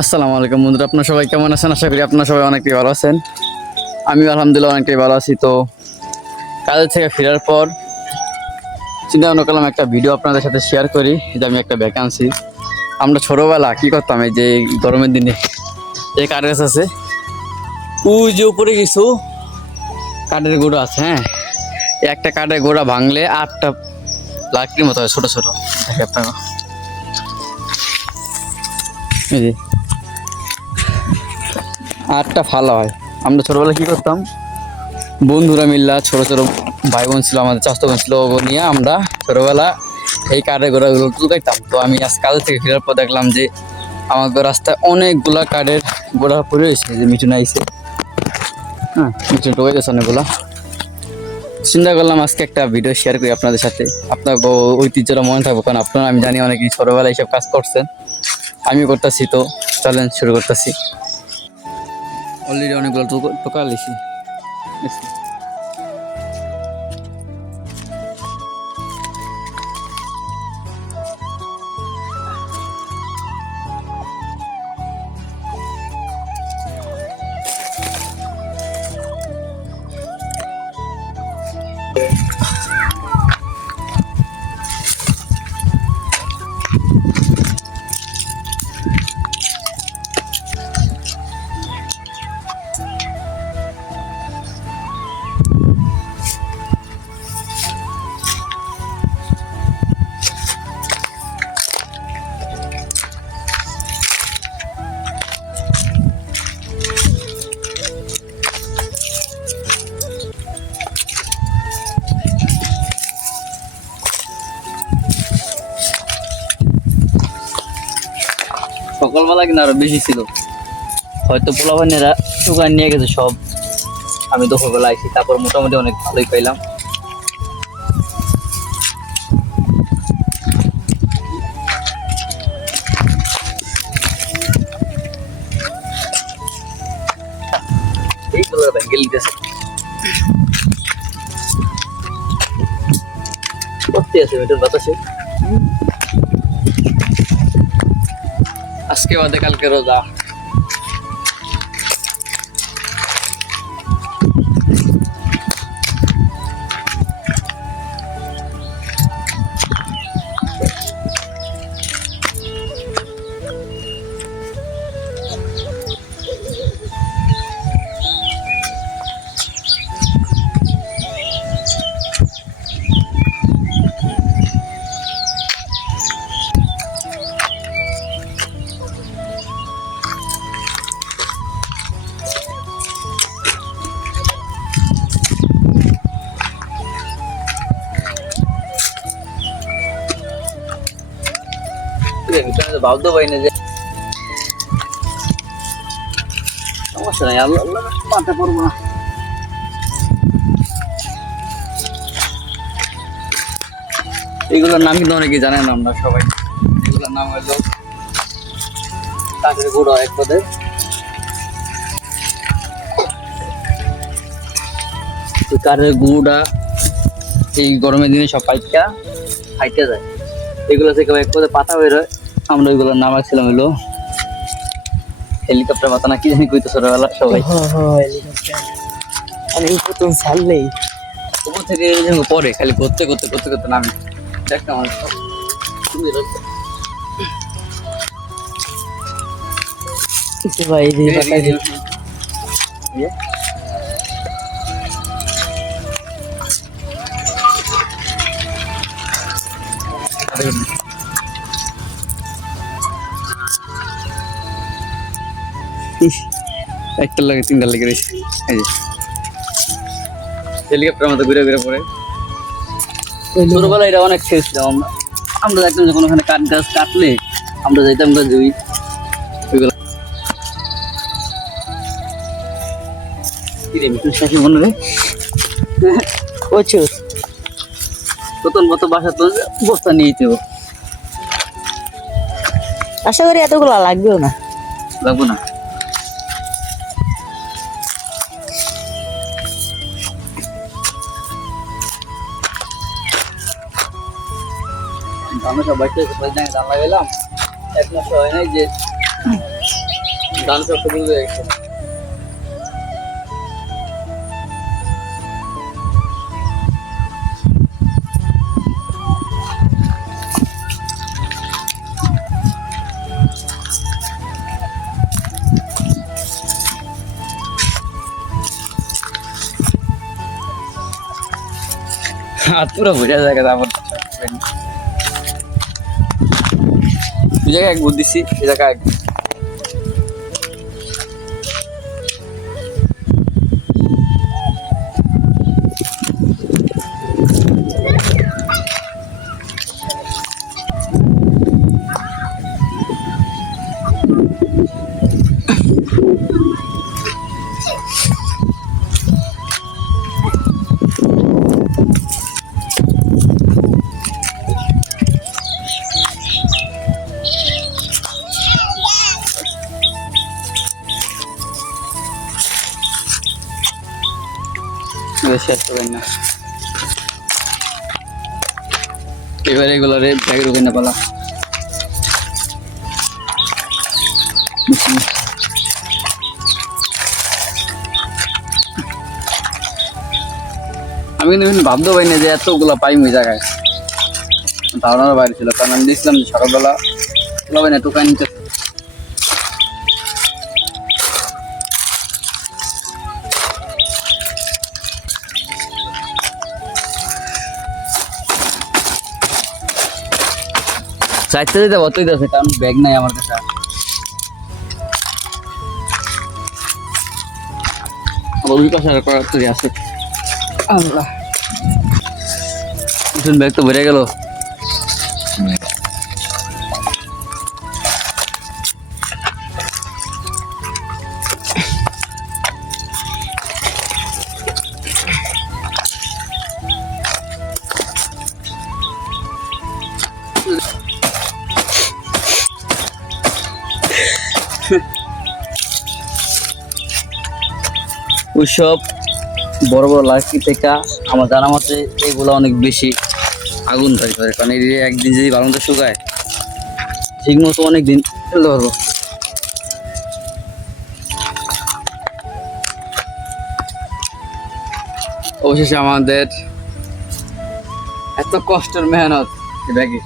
আসসালামু আলাইকুম বন্ধুরা, আপনারা সবাই কেমন আছেন? আশা করি আপনারা সবাই অনেকটাই ভালো আছেন। আমি আলহামদুলিল্লাহ অনেকটাই ভালো আছি। তো কাজের থেকে ফেরার পর চিন্তা ভাবনা করলাম একটা ভিডিও আপনাদের সাথে শেয়ার করি, যে আমি একটা ভ্যাকান্সি আমরা ছোটোবেলা কী করতাম, এই যে গরমের দিনে যে কাঠ গাছ আছে, ওই যে উপরে কিছু কাঠের গোড়া আছে। হ্যাঁ, একটা কাঠের গোড়া ভাঙলে 8টা লাকড়ির মতো হয়, ছোটো ছোটো। দেখে আপনারা এই যে 8টা ফালা হয়। আমরা ছোটোবেলা কী করতাম, বন্ধুরা মিল্লা ছোটো ছোটো ভাই বোন ছিল, আমাদের চাষতো বোন ছিল, ওগুলো নিয়ে আমরা ছোটোবেলা এই কাঠের গোড়াগুলো টুকাইতাম। তো আমি আজ কাজ থেকে ফেরার পর দেখলাম যে আমার রাস্তায় অনেকগুলা কাঠের গোড়া পড়ে রয়েছে, যে মিঠুন আইসে। হ্যাঁ, মিঠুন টোকাইতেছে অনেকগুলা। চিন্তা করলাম আজকে একটা ভিডিও শেয়ার করি আপনাদের সাথে, আপনার ঐতিহ্যটা মনে থাকবো, কারণ আপনারা আমি জানি অনেকেই ছোটোবেলায় এইসব কাজ করছেন, আমিও করতেছি। তো চ্যালেঞ্জ শুরু করতেছি। অলরেডি অনেকগুলো টোকা লিখি। সকালবেলা কিনা আরো বেশি ছিল, হয়তো পোলাপানেরা দোকান নিয়ে গেছে সব। আমি দুপুরবেলা আইছি, তারপর মোটামুটি অনেক ভালোই পাইলাম। এইগুলো ভেঙে লিতেছে, করতে আছে মিটার বাতাসে। আজকে বাদে কালকে রোজা। ভাবতে পারি না যে সমস্যা নাই, আল্লাহ আল্লাহ মাথা পড়বো না। এগুলোর নাম কিন্তু অনেকেই জানেন না, আমরা সবাই। এগুলোর নাম হলো কাঠের গুঁড়ো এক পদের। কাঠের গুঁড়া এই গরমের দিনে সব পাইকা খাইতে যায়। এগুলো থেকে এক পদে পাতা বের হয়। আমরা ওইগুলোর নাম রাখছিলাম হলো হেলিকপ্টার পাতা, না কি জানি কইতো ছোটবেলা সবাই। আমি প্রথম ছাড়লেই উপর থেকে পরে খালি করতে করতে করতে করতে নামি দেখতাম। ভাই একটা লাগে 3টা লেগে রয়েছে। এই যে হেলিকপ্টার মতো ঘুরে ঘুরে পড়ে। ছোটবেলায় এটা অনেক খেয়েছিলাম আমরা। আমরা দেখতাম যখন ওখানে কাঠ গাছ কাটলে আমরা যাইতাম গাছ ওই ওইগুলো মনে রে প্রচুর নতুন মতো বাসা তো বস্তা নিয়ে যেতে হবে। আশা করি এতগুলো লাগবেও না, লাগবো না। আমরা সবাই ধান লাগাইলাম, 1 মাস হয় নাই যে ডান সব সবুজ হয়ে গেছে। হাত পুরো ভরে যায় তারপর ওই জায়গায় এক ভোট দিচ্ছি এই জায়গায় এক শেষ করবেন না এবারে এগুলো রে ব্যাগে ঢুকে না পালা আমি কিন্তু ভাবতেও পারি না যে এতগুলো পাইম ওই জায়গায় ধারণার বাইরে ছিল কারণ আমি দেখছিলাম যে সকালবেলা পাই না টোকাই নিতে চাইতে যেতে অতই আছে কারণ ব্যাগ নাই আমার কাছে অভিজ্ঞতা করার তৈরি আছে আল্লাহ ব্যাগ তো ভরে গেল ওইসব বড় বড় লাঠি থেকে আমার জানা মতে এগুলো অনেক বেশি আগুন ধরে করে কারণ এই একদিন যদি বালনটা শুকায় ঠিক মতো অনেকদিন ফেলতে পারবো অবশেষে আমাদের এত কষ্টের মেহনত এই ব্যাগে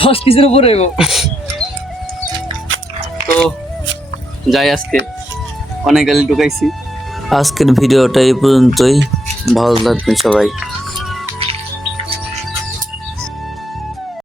10 কেজির উপরে তো যাই আজকে অনেক গালি ঢুকাইছি আজকের ভিডিওটা এই পর্যন্তই ভালো থাকবেন সবাই।